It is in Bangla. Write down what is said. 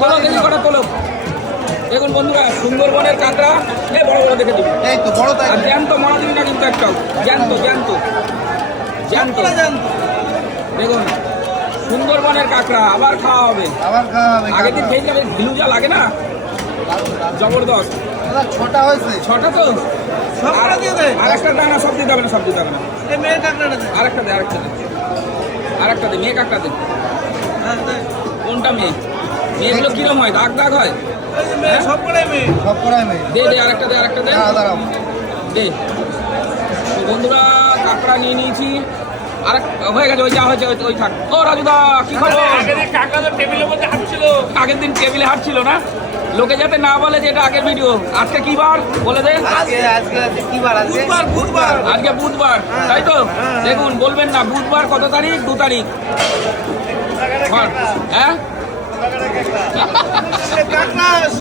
তোলো কেজি কটা তোলো। দেখুন বন্ধুরা, সুন্দরবনের কাঁকড়া বড় বড় দেখে দিবি। এই তো বড় তাই। আর জ্যান্ত মারা দিবি না কিন্তু একটাও। জ্যান্ত জ্যান্ত জ্যান্ত। দেখুন সুন্দরবনের কাঁকড়া আবার খাওয়া হবে। আগের দিন খেয়ে যাবে, ঘিলু যা লাগে না, জবরদস্ত। ছোটা হয়েছে। ছটা তো আর একটা দেয় না, সব দিতে হবে না, সব দিতে হবে না। আরেকটা দে, আরেকটা দে মেয়ে কাঁকড়া দে। কোনটা মেয়ে? মেয়েগুলো কিরম হয়? দাগ দাগ হয়? সব কটাই মেয়ে। দে দে আরেকটা দে, আরেকটা দে দে। তো বন্ধুরা কাঁকড়া নিয়ে নিয়েছি। আরেক হয়ে গেছে, ওই যা হয়েছে ওই থাক। ও রাজুদা কি খবর? কাকা তো টেবিলের মধ্যে হাঁটছিল। আগের দিন টেবিলে হাঁটছিল না, লোকে যাতে না বলে যে এটা আগের ভিডিও। আজকে কি বার বলে দে। আজকে কি বার? বুধবার। আজকে বুধবার, তাই তো? দেখুন বলবেন না বুধবার কত তারিখ? 2 তারিখ। হ্যাঁ